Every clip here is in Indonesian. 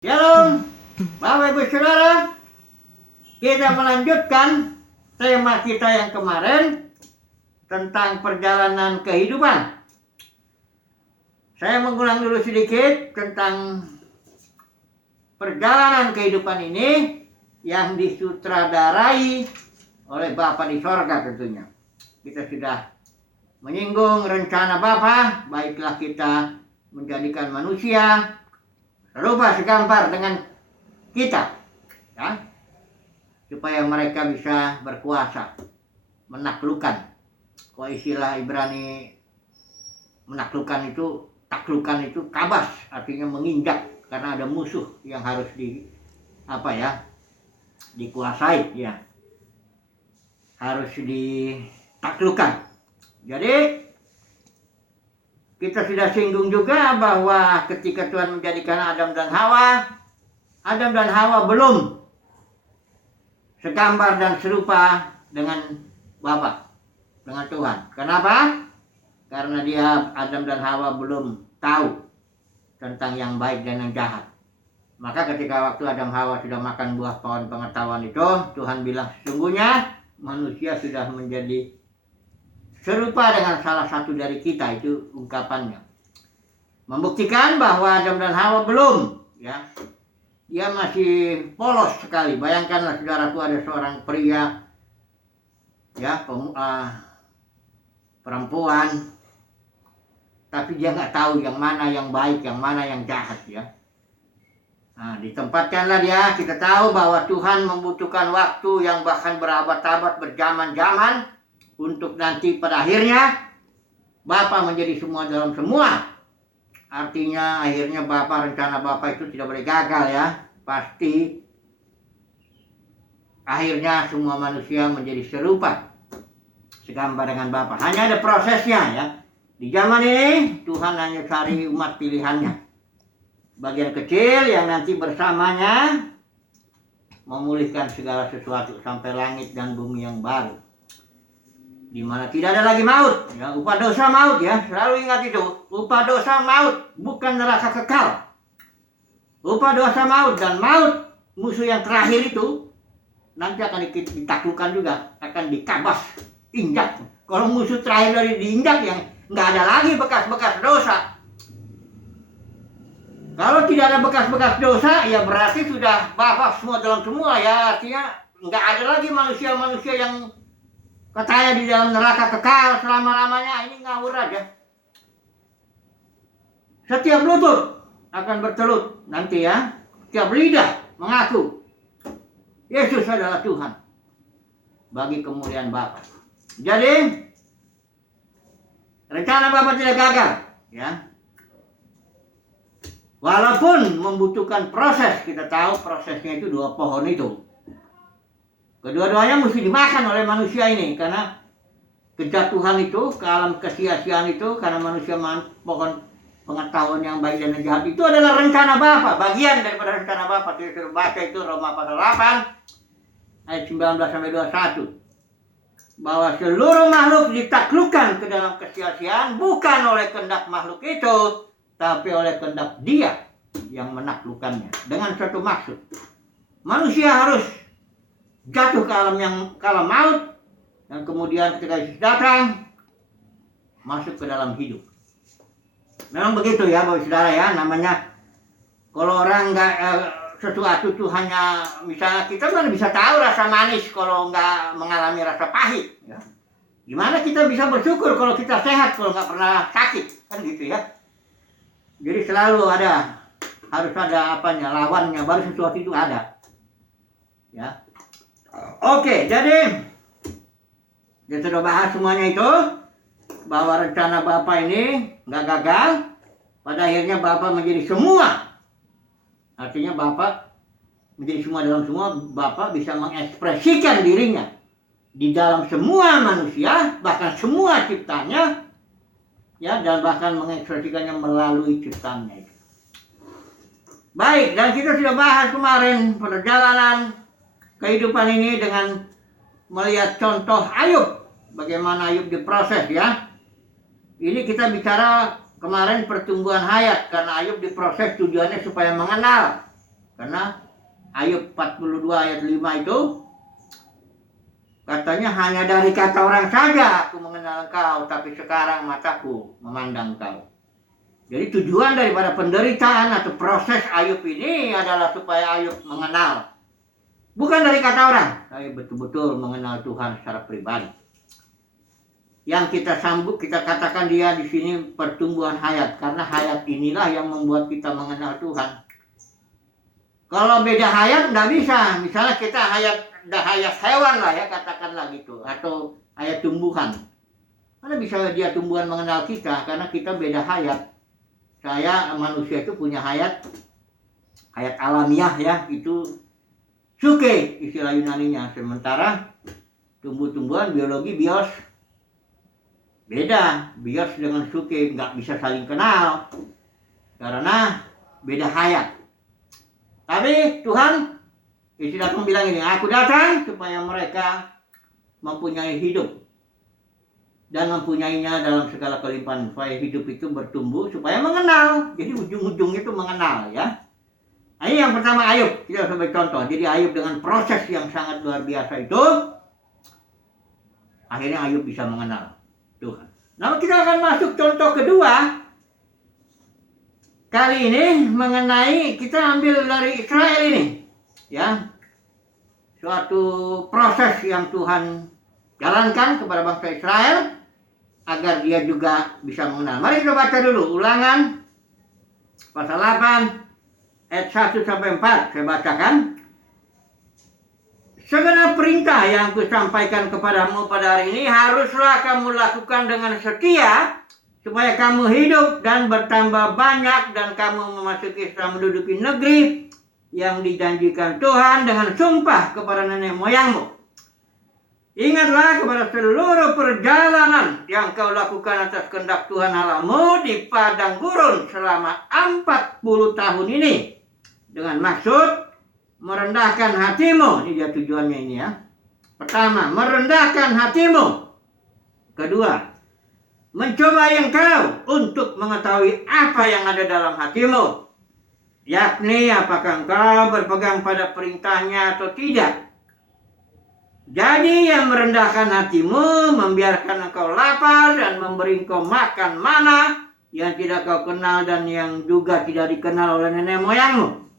Shalom, Bapak Ibu Saudara, kita melanjutkan tema kita yang kemarin tentang perjalanan kehidupan. Saya mengulang dulu sedikit tentang perjalanan kehidupan ini yang disutradarai oleh Bapa di sorga tentunya. Kita sudah menyinggung rencana Bapa, baiklah kita menjadikan manusia serupa segambar dengan kita, ya, supaya mereka bisa berkuasa, menaklukkan. Kalau istilah Ibrani menaklukkan itu, taklukan itu kabas, artinya menginjak, karena ada musuh yang harus dikuasai, ya, harus ditaklukkan. Jadi kita sudah singgung juga bahwa ketika Tuhan menjadikan Adam dan Hawa belum segambar dan serupa dengan Bapa, dengan Tuhan. Kenapa? Karena Adam dan Hawa belum tahu tentang yang baik dan yang jahat. Maka ketika waktu Adam Hawa sudah makan buah pohon pengetahuan itu, Tuhan bilang sesungguhnya manusia sudah menjadi serupa dengan salah satu dari kita, itu ungkapannya. Membuktikan bahwa Adam dan Hawa belum, ya. Dia masih polos sekali. Bayangkanlah saudaraku, ada seorang pria, ya, perempuan, tapi dia nggak tahu yang mana yang baik, yang mana yang jahat, ya. Nah, ditempatkanlah dia. Kita tahu bahwa Tuhan membutuhkan waktu yang bahkan berabad-abad, berjaman-jaman, untuk nanti pada akhirnya Bapa menjadi semua dalam semua. Artinya akhirnya rencana Bapa itu tidak boleh gagal, ya. Pasti akhirnya semua manusia menjadi serupa, segambar dengan Bapa. Hanya ada prosesnya, ya. Di zaman ini Tuhan hanya cari umat pilihannya, bagian kecil yang nanti bersamanya memulihkan segala sesuatu sampai langit dan bumi yang baru, di mana tidak ada lagi maut, ya. Upah dosa maut, ya, selalu ingat itu. Upah dosa maut, bukan neraka kekal. Upah dosa maut, dan maut musuh yang terakhir itu nanti akan ditaklukkan juga, akan dikabas, injak. Kalau musuh terakhir dari diinjak, yang nggak ada lagi bekas-bekas dosa. Kalau tidak ada bekas-bekas dosa, ya berarti sudah Bapa semua dalam semua, ya. Artinya nggak ada lagi manusia-manusia yang katanya di dalam neraka kekal selama-lamanya. Ini ngawur aja. Setiap lutut akan bertelut nanti, ya. Setiap lidah mengaku Yesus adalah Tuhan, bagi kemuliaan Bapa. Jadi rencana Bapa tidak gagal, ya. Walaupun membutuhkan proses. Kita tahu prosesnya itu 2 pohon itu. Kedua-duanya mesti dimakan oleh manusia ini, karena kejatuhan itu, ke alam kesia-siaan itu, karena manusia pohon pengetahuan yang baik dan yang jahat itu adalah rencana Bapa, bagian daripada rencana Bapa. Kita suruh baca itu Roma pasal 8 ayat 19 sampai 21, bahwa seluruh makhluk ditaklukkan ke dalam kesia-siaan bukan oleh kehendak makhluk itu, tapi oleh kehendak Dia yang menaklukkannya dengan suatu maksud. Manusia harus jatuh ke alam maut, dan kemudian ketika Yesus datang masuk ke dalam hidup. Memang begitu, ya Bapak Saudara, ya. Namanya kalau orang nggak sesuatu tuh hanya, misalnya kita mana bisa tahu rasa manis kalau nggak mengalami rasa pahit, ya. Gimana kita bisa bersyukur kalau kita sehat, kalau nggak pernah sakit, kan gitu, ya. Jadi selalu harus ada lawannya, baru sesuatu itu ada, ya. Oke, jadi kita sudah bahas semuanya itu, bahwa rencana Bapa ini nggak gagal. Pada akhirnya Bapa menjadi semua. Artinya Bapa menjadi semua dalam semua. Bapa bisa mengekspresikan dirinya di dalam semua manusia, bahkan semua ciptanya, ya, dan bahkan mengekspresikannya melalui ciptaannya itu. Baik, dan kita sudah bahas kemarin perjalanan kehidupan ini dengan melihat contoh Ayub, bagaimana Ayub diproses, ya. Ini kita bicara kemarin pertumbuhan hayat, karena Ayub diproses tujuannya supaya mengenal Karena Ayub 42 ayat 5 itu katanya, hanya dari kata orang saja aku mengenal engkau, tapi sekarang mataku memandang engkau. Jadi tujuan daripada penderitaan atau proses Ayub ini adalah supaya Ayub mengenal. Bukan dari kata orang, tapi betul-betul mengenal Tuhan secara pribadi. Yang kita sambut, kita katakan dia di sini pertumbuhan hayat, karena hayat inilah yang membuat kita mengenal Tuhan. Kalau beda hayat nggak bisa. Misalnya kita hayat hewan lah ya, katakanlah gitu, atau hayat tumbuhan. Mana bisa dia tumbuhan mengenal kita, karena kita beda hayat. Saya manusia itu punya hayat alamiah ya, itu suke istilah Yunaninya. Sementara tumbuh-tumbuhan biologi bios beda. Bios dengan suke nggak bisa saling kenal karena beda hayat. Tapi Tuhan Yesus datang bilang ini, aku datang supaya mereka mempunyai hidup dan mempunyainya dalam segala kelimpahan, supaya hidup itu bertumbuh, supaya mengenal. Jadi ujung-ujungnya itu mengenal ya. Nah, ini yang pertama Ayub, kita sebagai contoh. Jadi Ayub dengan proses yang sangat luar biasa itu, akhirnya Ayub bisa mengenal Tuhan. Nah, kita akan masuk contoh kedua. Kali ini mengenai, kita ambil dari Israel ini ya. Suatu proses yang Tuhan jalankan kepada bangsa Israel agar dia juga bisa mengenal. Mari kita baca dulu Ulangan pasal 8 ayat 1 sampai 4. Saya bacakan. Segenap perintah yang kusampaikan kepadamu pada hari ini haruslah kamu lakukan dengan setia, supaya kamu hidup dan bertambah banyak, dan kamu memasuki serta menduduki negeri yang dijanjikan Tuhan dengan sumpah kepada nenek moyangmu. Ingatlah kepada seluruh perjalanan yang kau lakukan atas kehendak Tuhan Allahmu di padang gurun selama 40 tahun ini, dengan maksud merendahkan hatimu. Ini dia tujuannya ini ya. Pertama, merendahkan hatimu. Kedua, mencobai engkau untuk mengetahui apa yang ada dalam hatimu, yakni apakah engkau berpegang pada perintahnya atau tidak. Jadi yang merendahkan hatimu, membiarkan engkau lapar dan memberi engkau makan mana yang tidak kau kenal dan yang juga tidak dikenal oleh nenek moyangmu,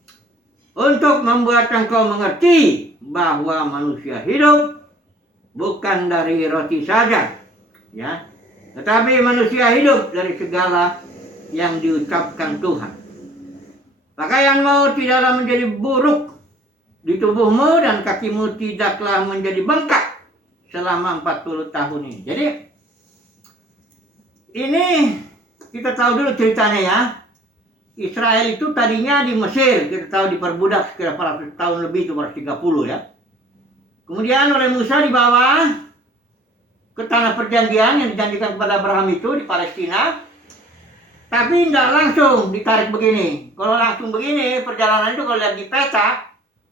untuk membuat engkau mengerti bahwa manusia hidup bukan dari roti saja ya, tetapi manusia hidup dari segala yang diucapkan Tuhan. Pakaianmu tidaklah menjadi buruk di tubuhmu, dan kakimu tidaklah menjadi bengkak selama 40 tahun ini. Jadi ini kita tahu dulu ceritanya ya. Israel itu tadinya di Mesir, kita tahu diperbudak sekitar 400 tahun lebih, itu 430 ya. Kemudian oleh Musa dibawa ke tanah perjanjian yang dijanjikan kepada Abraham itu di Palestina. Tapi tidak langsung ditarik begini. Kalau langsung begini, perjalanan itu kalau lihat di peta,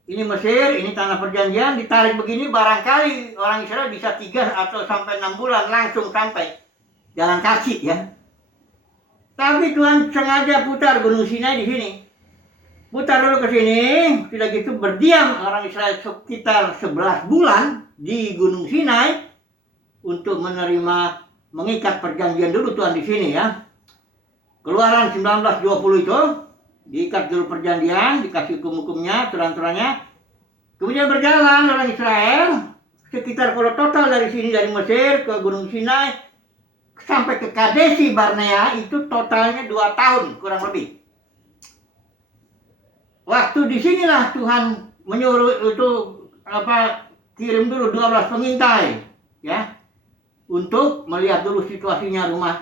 ini Mesir, ini tanah perjanjian, ditarik begini, barangkali orang Israel bisa 3 atau sampai 6 bulan langsung sampai jalan kaki ya. Tapi Tuhan sengaja putar Gunung Sinai di sini. Putar dulu ke sini, sudah gitu berdiam orang Israel sekitar 11 bulan di Gunung Sinai untuk menerima, mengikat perjanjian dulu Tuhan di sini ya. Keluaran 19:20 itu diikat dulu perjanjian, dikasih hukum-hukumnya, aturan-aturannya. Kemudian berjalan orang Israel sekitar, kalau total dari sini, dari Mesir ke Gunung Sinai sampai ke Kadesi Barnea, itu totalnya 2 tahun kurang lebih. Waktu di sinilah Tuhan menyuruh itu kirim dulu 12 pengintai ya, untuk melihat dulu situasinya rumah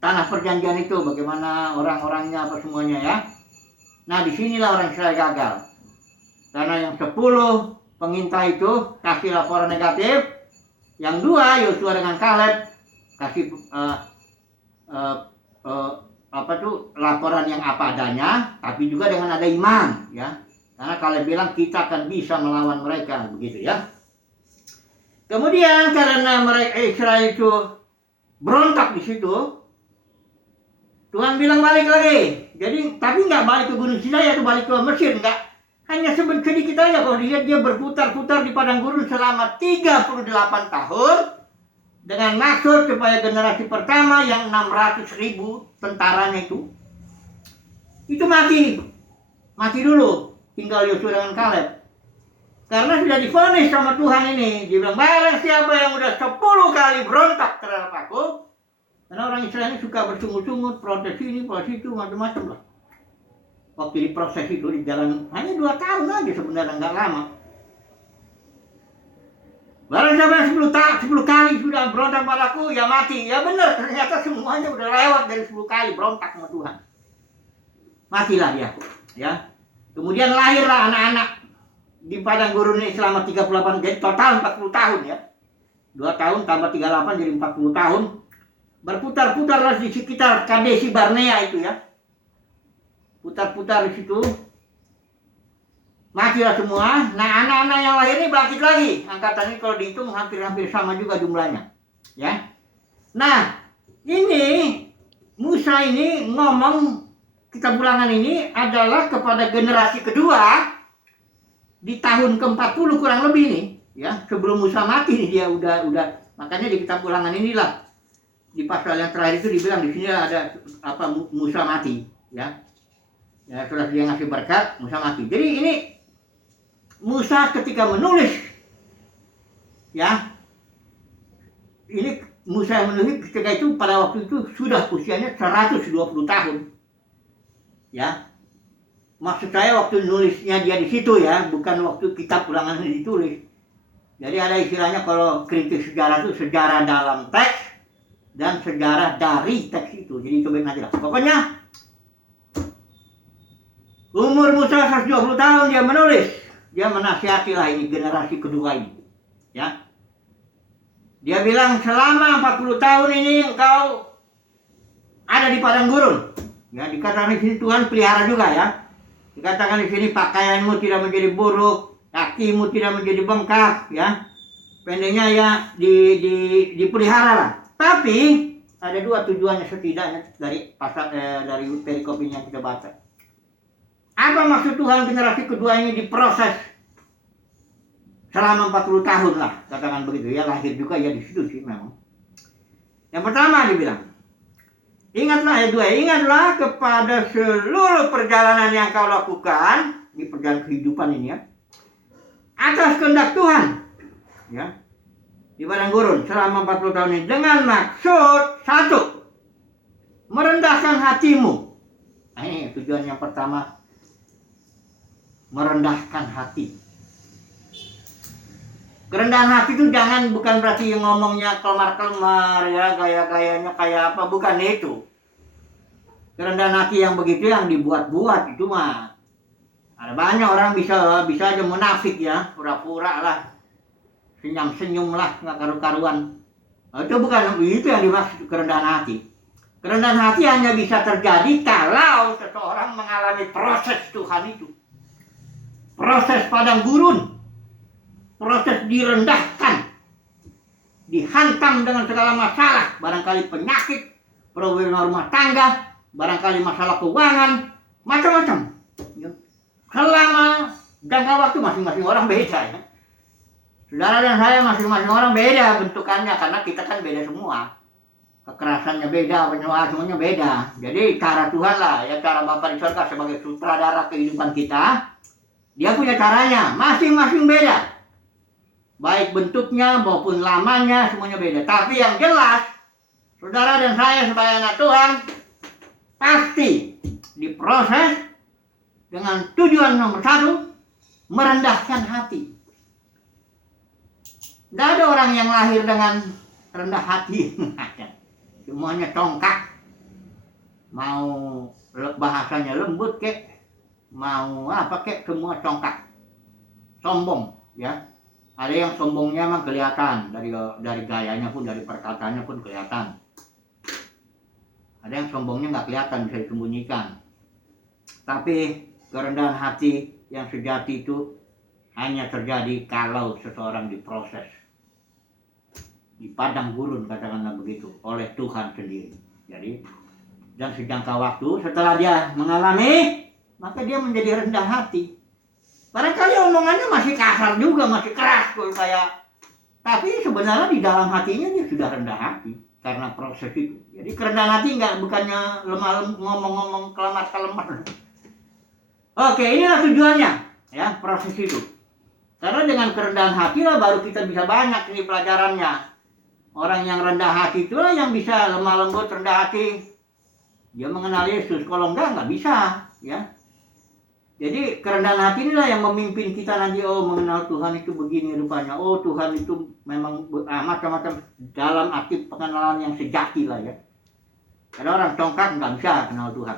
tanah perjanjian itu, bagaimana orang-orangnya apa semuanya ya. Nah disinilah orang Israel gagal, karena yang 10 pengintai itu kasih laporan negatif, yang 2 Yosua dengan Kaleb kasih laporan yang apa adanya, tapi juga dengan ada iman ya, karena Kaleb bilang kita akan bisa melawan mereka begitu ya. Kemudian karena mereka Israel itu berontak di situ, Tuhan bilang balik lagi. Jadi tapi nggak balik ke Gunung Sinai atau balik ke Mesir, nggak. Hanya sedikit aja kalau dilihat dia berputar-putar di padang gurun selama 38 tahun dengan maksud supaya generasi pertama yang 600.000 tentaranya itu mati dulu, tinggal Yosua dengan Kaleb. Karena sudah divonis sama Tuhan ini. Dia bilang, barang siapa yang udah 10 kali berontak terhadap aku. Karena orang Israel ini suka bersungut-sungut, protes ini, protes itu, macam-macam lah. Waktu diproses itu di jalan, hanya 2 tahun aja sebenarnya, nggak lama. Barang siapa yang 10 kali sudah berontak padaku, ya mati. Ya benar, ternyata semuanya udah lewat dari 10 kali berontak sama Tuhan. Matilah dia. Ya. Kemudian lahirlah anak-anak di padang gurun ini selama 38, jadi total 40 tahun ya. 2 tahun tambah 38 jadi 40 tahun. Berputar-putarlah di sekitar Kadesi Barnea itu ya. Putar-putar di situ. Matilah semua. Nah, anak-anak yang lahir ini bangkit lagi. Angkatan ini kalau dihitung hampir-hampir sama juga jumlahnya. Ya. Nah, ini Musa ini ngomong, kitab Ulangan ini adalah kepada generasi kedua di tahun ke-40 kurang lebih nih, ya, sebelum Musa mati nih dia udah makanya di kitab Ulangan inilah di pasal yang terakhir itu dibilang di sini ada apa Musa mati, ya. Ya, setelah dia ngasih berkat, Musa mati. Jadi ini Musa ketika menulis, ya, ini Musa yang menulis ketika itu pada waktu itu sudah usianya 120 tahun, ya. Maksud saya waktu nulisnya dia di situ ya, bukan waktu kitab Ulangan ini ditulis. Jadi ada istilahnya kalau kritik sejarah itu sejarah dalam teks dan sejarah dari teks itu. Jadi cobain aja lah. Pokoknya umur Musa 120 tahun dia menulis. Dia menasihati lah ini generasi kedua ini. Ya. Dia bilang selama 40 tahun ini engkau ada di padang gurun. Ya, dikatakan di sini Tuhan pelihara juga ya. Dikatakan di sini pakaianmu tidak menjadi buruk, kakimu tidak menjadi bengkak, ya. Pendeknya ya dipelihara lah. Tapi ada 2 tujuannya setidaknya dari pasal dari perikop ini yang kita baca. Apa maksud Tuhan generasi kedua ini diproses selama 40 tahun lah, katakan begitu ya, lahir juga ya di situ sih memang. Yang pertama dibilang, ingatlah ayat 2, ingatlah kepada seluruh perjalanan yang kau lakukan, ini perjalanan kehidupan ini ya, atas kehendak Tuhan, ya, di padang gurun selama 40 tahun ini dengan maksud 1, merendahkan hatimu. Nah, ini tujuan yang pertama, merendahkan hati. Kerendahan hati itu bukan berarti ngomongnya kelemar-kelemar ya, gaya-gayanya kayak apa, bukan itu. Kerendahan hati yang begitu yang dibuat-buat itu mah ada banyak orang bisa aja munafik ya, pura-pura lah, senyum-senyum lah, nggak karu-karuan. Nah, itu bukan itu yang dimaksud kerendahan hati. Kerendahan hati hanya bisa terjadi kalau seseorang mengalami proses Tuhan itu, proses padang gurun, proses direndahkan, dihantam dengan segala masalah, barangkali penyakit, problem rumah tangga, barangkali masalah keuangan, macam-macam. Selama jangka waktu masing-masing orang beda ya. Saudara dan saya masing-masing orang beda bentukannya karena kita kan beda semua. Kekerasannya beda, semuanya beda. Jadi cara Tuhan lah ya, cara Bapa di surga sebagai sutradara kehidupan kita, dia punya caranya, masing-masing beda. Baik bentuknya maupun lamanya semuanya beda. Tapi yang jelas, saudara dan saya sebagai anak Tuhan pasti diproses dengan tujuan nomor 1, merendahkan hati. Tidak ada orang yang lahir dengan rendah hati. Semuanya congkak. Mau bahasanya lembut kek, mau apa kek, semua congkak. Sombong ya. Ada yang sombongnya memang kelihatan dari gayanya pun, dari perkataannya pun kelihatan. Ada yang sombongnya nggak kelihatan, bisa disembunyikan. Tapi kerendahan hati yang sejati itu hanya terjadi kalau seseorang diproses di padang gurun, katakanlah begitu, oleh Tuhan sendiri. Jadi dan sejangka waktu setelah dia mengalami, maka dia menjadi rendah hati. Barangkali omongannya masih kasar juga, masih keras kalau kayak, tapi sebenarnya di dalam hatinya dia sudah rendah hati karena proses itu. Jadi kerendahan hati bukannya lemah ngomong-ngomong kelemat. Oke, inilah tujuannya, ya, proses itu. Karena dengan kerendahan hati lah baru kita bisa banyak ini pelajarannya. Orang yang rendah hati itulah yang bisa lemah lembut, rendah hati. Dia mengenal Yesus, kalau enggak bisa, ya. Jadi kerendahan hati inilah yang memimpin kita nanti, oh mengenal Tuhan itu begini rupanya. Oh Tuhan itu memang macam-macam dalam arti pengenalan yang sejati lah ya. Karena orang congkak nggak bisa kenal Tuhan.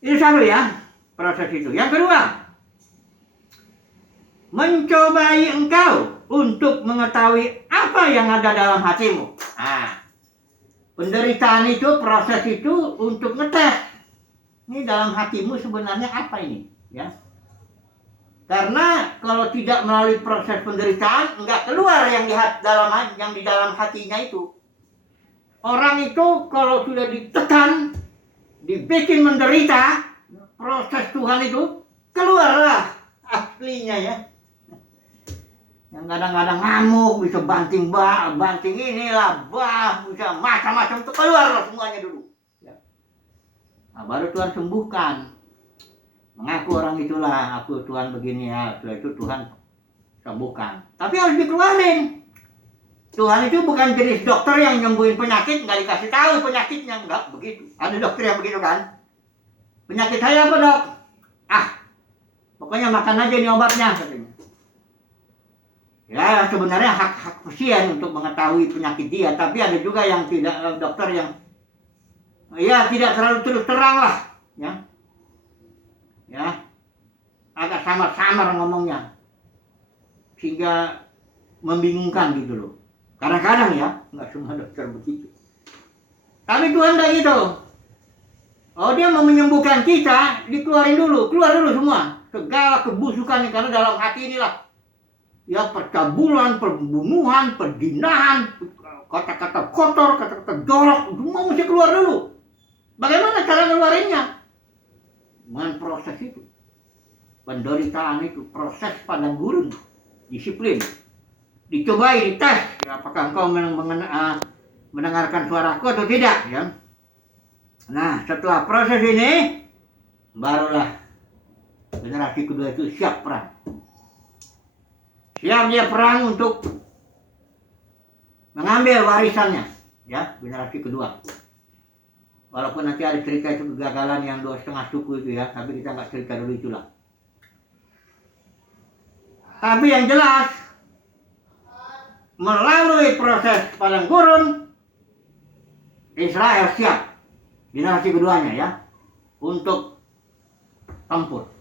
Ini satu ya, proses itu. Yang kedua, mencobai engkau untuk mengetahui apa yang ada dalam hatimu. Nah, penderitaan itu, proses itu untuk ngetes. Ini dalam hatimu sebenarnya apa ini, ya? Karena kalau tidak melalui proses penderitaan, enggak keluar yang di dalam hatinya itu. Orang itu kalau sudah ditekan, dibikin menderita, proses Tuhan itu keluarlah aslinya ya. Yang kadang-kadang ngamuk, bisa banting inilah, bisa macam-macam itu keluar semuanya dulu. Nah, baru Tuhan sembuhkan. Mengaku orang itulah, aku Tuhan begini ya. Setelah itu Tuhan sembuhkan. Tapi harus dikeluarin. Tuhan itu bukan jenis dokter yang nyembuhin penyakit, nggak dikasih tahu penyakitnya, nggak begitu. Ada dokter yang begitu kan? Penyakit saya apa dok? Pokoknya makan aja nih obatnya, katanya. Ya sebenarnya hak pasien untuk mengetahui penyakit dia, tapi ada juga yang tidak, dokter yang ya tidak terlalu terus terang lah, ya, agak samar-samar ngomongnya, sehingga membingungkan gitu loh. Kadang-kadang ya, nggak semua dokter begitu. Tapi Tuhan tidak gitu. Oh dia mau menyembuhkan kita, dikeluarin dulu, keluar dulu semua segala kebusukan ini, karena dalam hati inilah ya percabulan, pembunuhan, perdinahan, kata-kata kotor, kata-kata jorok, semua mesti keluar dulu. Bagaimana cara ngeluarinnya? Dengan proses itu. Penderitaan itu, proses padang gurun, disiplin. Dicobai, dites, ya, apakah engkau mendengarkan suaraku atau tidak, ya. Nah, setelah proses ini, barulah generasi kedua itu siap perang. Siap dia perang untuk mengambil warisannya, ya, generasi kedua. Walaupun nanti ada cerita itu kegagalan yang 2,5 suku itu ya, tapi kita nggak cerita dulu itulah. Tapi yang jelas, melalui proses padang gurun, Israel siap, generasi keduanya ya, untuk tempur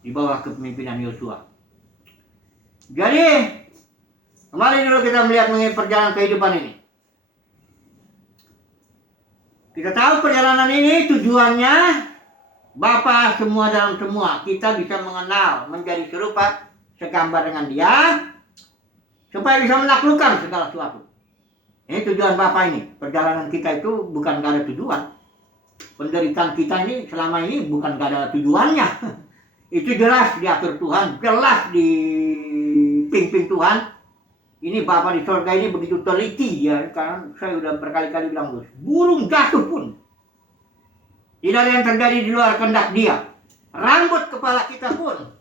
di bawah kepemimpinan Yosua. Jadi, kembali dulu kita melihat mengenai perjalanan kehidupan ini. Kita tahu perjalanan ini tujuannya Bapa semua dalam semua. Kita bisa mengenal, menjadi serupa, segambar dengan Dia, supaya bisa menaklukkan segala sesuatu. Ini tujuan Bapa ini. Perjalanan kita itu bukan gak ada tujuan. Penderitaan kita ini selama ini bukan gak ada tujuannya. Itu jelas diatur Tuhan, jelas dipimpin Tuhan. Ini Bapa di surga ini begitu teliti ya, karena saya sudah berkali-kali bilang, burung jatuh pun tidak ada yang terjadi di luar kehendak Dia. Rambut kepala kita pun,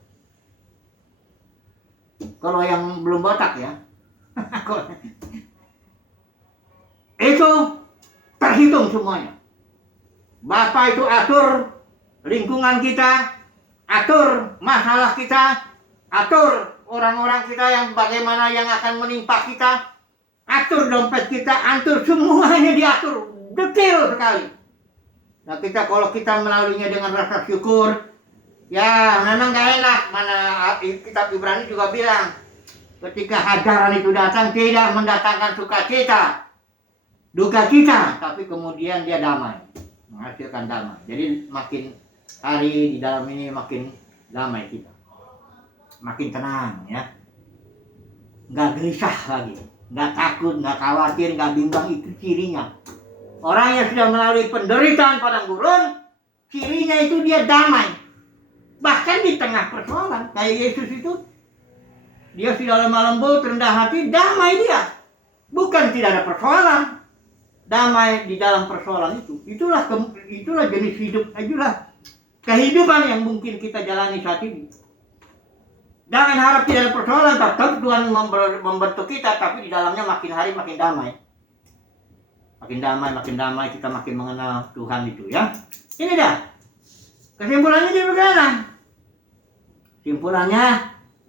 kalau yang belum botak ya, itu terhitung semuanya. Bapa itu atur lingkungan kita, atur masalah kita, atur orang-orang kita yang bagaimana yang akan menimpa kita, atur dompet kita, atur semuanya diatur detail sekali. Nah kita kalau kita melaluinya dengan rasa syukur, ya memang gak enak. Mana kitab Ibrani juga bilang, ketika hajaran itu datang tidak mendatangkan sukacita, duka cita, tapi kemudian dia damai, menghasilkan damai. Jadi makin hari di dalam ini makin damai kita. Makin tenang ya, nggak gelisah lagi, nggak takut, nggak khawatir, nggak bimbang. Itu cirinya Orang yang sudah melalui penderitaan padang gurun, cirinya itu dia damai. Bahkan di tengah persoalan, kayak Yesus itu, dia sudah lemah lembut, rendah hati, damai dia. Bukan tidak ada persoalan, damai di dalam persoalan itu. Itulah jenis hidup, itulah kehidupan yang mungkin kita jalani saat ini. Jangan harap tidak ada persoalan, tetap Tuhan membentuk kita, tapi di dalamnya makin hari makin damai. Makin damai, kita makin mengenal Tuhan itu ya. Ini dah. Kesimpulannya dia bagaimana? Kesimpulannya,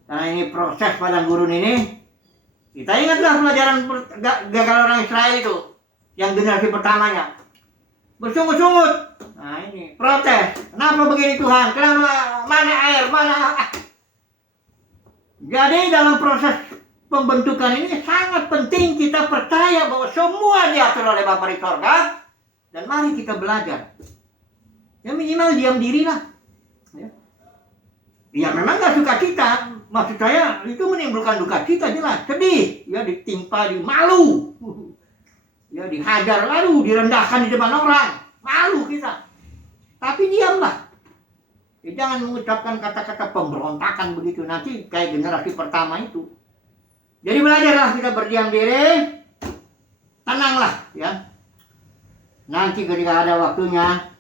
karena ini proses padang gurun ini, kita ingatlah pelajaran gagal orang Israel itu, yang generasi pertamanya. Bersungut-sungut. Nah ini, protes. Kenapa begini Tuhan? Kenapa? Mana air? Mana? Jadi dalam proses pembentukan ini sangat penting kita percaya bahwa semua diatur oleh Bapa di sorga. Dan mari kita belajar. Ya minimal diam diri lah. Ya memang gak suka cita. Maksud saya itu menimbulkan duka cita jelas. Sedih. Ya ditimpa, malu. Ya dihajar lalu, direndahkan di depan orang. Malu kita. Tapi diamlah. Ya, jangan mengucapkan kata-kata pemberontakan begitu. Nanti kayak generasi pertama itu. Jadi belajarlah kita berdiam diri, tenanglah ya. Nanti ketika ada waktunya,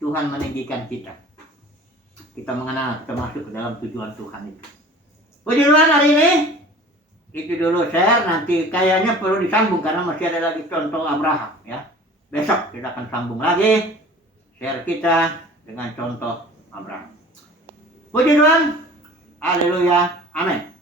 Tuhan meninggikan kita. Kita mengenal, kita masuk ke dalam tujuan Tuhan itu. Puji Tuhan hari ini, itu dulu share, nanti kayaknya perlu disambung karena masih ada lagi contoh Abraham ya. Besok kita akan sambung lagi, share kita dengan contoh Abraham. Puji Tuhan, haleluya, amin.